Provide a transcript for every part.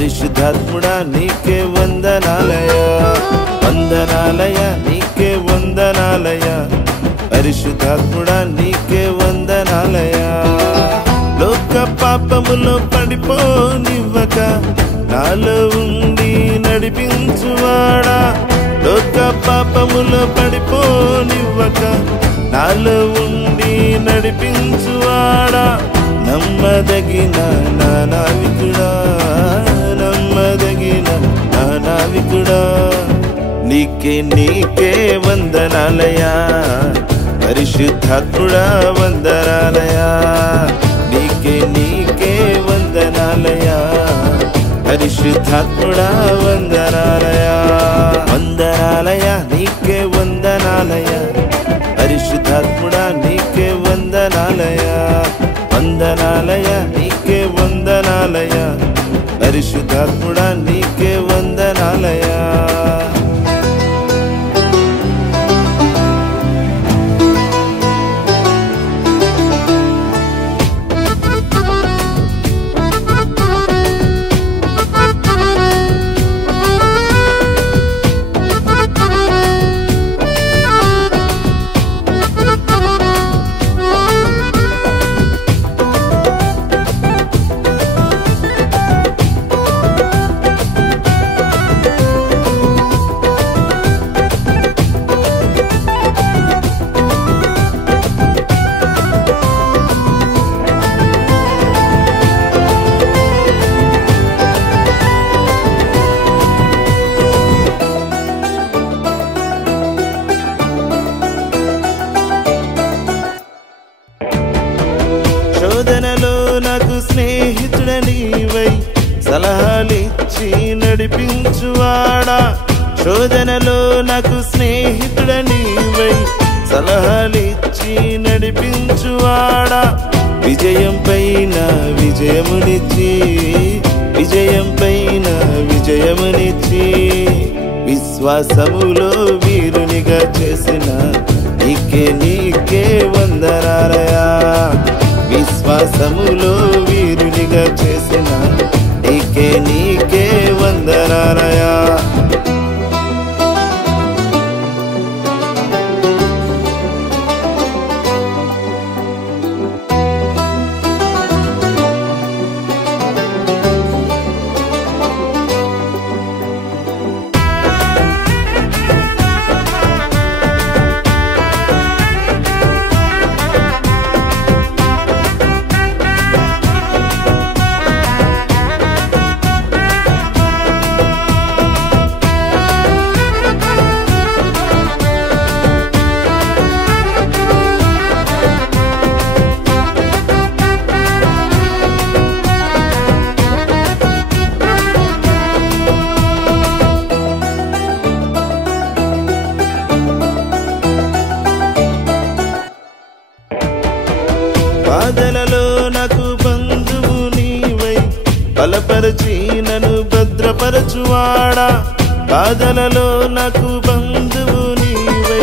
పరిశుద్ధాత్ముడా నీకే వందనాలయా, వందనాలయా నీకే వందనాలయా, పరిశుద్ధాత్ముడా నీకే వందనాలయా. లోక పాపములో పడిపోనివ్వక నాలో ఉండి నడిపించువాడా, లోక పాపములో పడిపోనివ్వక నాలో ఉండి నడిపించువాడా, నమ్మదగిన నా నావికుడా, నమ్మదగిన నా నావికుడా. నీకే నీకే వందనాలయా, పరిశుద్ధాత్ముడా వందనాలయా, నీకే నీకే వందనాలయా, పరిశుద్ధాత్ముడా వందనాలయా. వందనాలయా నీకే వందనాలయా, పరిశుద్ధాత్ముడా నీకే వందనాలయా, వందనాలయా నీకే వందనాలయా, పరిశుద్ధాత్ముడా నీకే వందనాలయా. శోధనలో నాకు స్నేహితుడనివై సలహాలిచ్చి నడిపించువాడా, శోధనలో నాకు స్నేహితుడనివై సలహాలిచ్చి నడిపించువాడా, విజయం పైన విజయమునిచ్చి, విజయం పైన విజయమునిచ్చి, విశ్వాసములో వీరునిగా చేసిన నీకే నీకే వందనాలయా, విశ్వాసములో వీరునిగా చేసిన నీకే నీకే వందనాలయా. బాధలలో నాకు బంధువు నీవై బలపరచి నన్ను భద్రపరచువాడా, బాధలలో నాకు బంధువు నీవై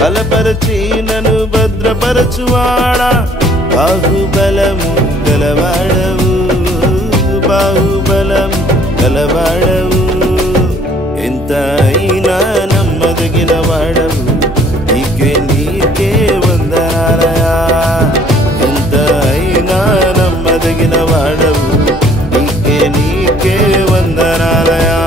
బలపరచి నన్ను భద్రపరచువాడా, బాహుబలము గలవాడవు, బాహుబలము గలవాడవు, ఎంత అయినా నమ్మదగిన వాడవు, నీకే నీకే వందనాలయా, ఎంత అయినా నమ్మదగిన వాడవు, నీకే నీకే వందనాలయా.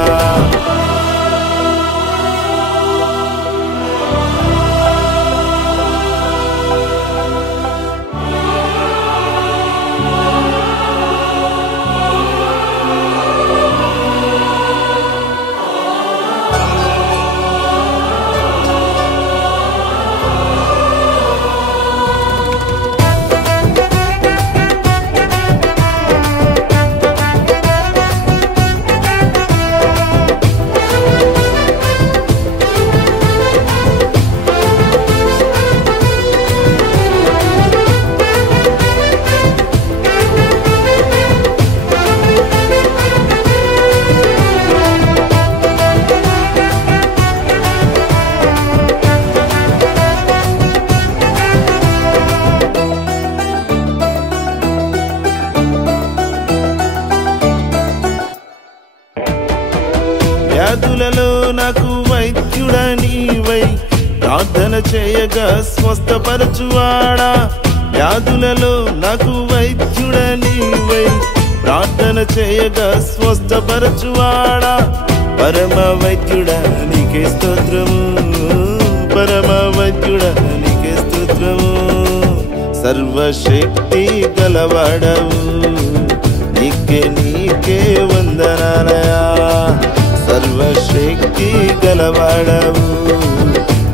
ప్రార్థన చేయగా స్వస్థపరచువాడా, వ్యాధులలో నాకు వైద్యుడ నీవై. ప్రార్థన చేయగా స్వస్థపరచువాడా, పరమ వైద్యుడా నీకే స్తోత్రము, పరమ వైద్యుడా నీకే స్తోత్రము. సర్వశక్తి గలవాడవు, నీకే వందనాలయా. సర్వశక్తి గలవాడవు,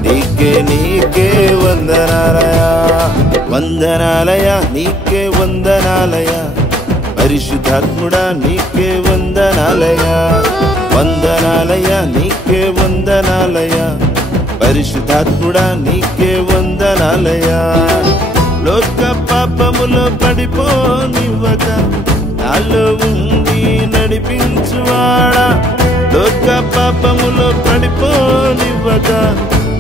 నీకే వందనాలయా. వందనాలయా నీకే వందనాలయా, పరిశుద్ధాత్ముడా నీకే వందనాలయా. వందనాలయా నీకే వందనాలయా, పరిశుద్ధాత్ముడా నీకే వందనాలయా. లోక పాపములో పడిపోనివ్వక నాలో ఉండి నడిపించువాడా, లోక పాపములో పడిపోనివ్వక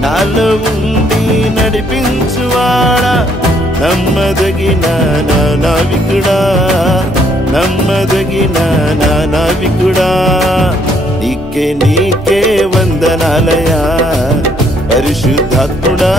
నాలో ఉండి నడిపించువాడా. నమ్మదగిన నా నావికుడా, నమ్మదగిన నా నావికుడా, నీకే వందనాలయా. పరిశుద్ధాత్ముడా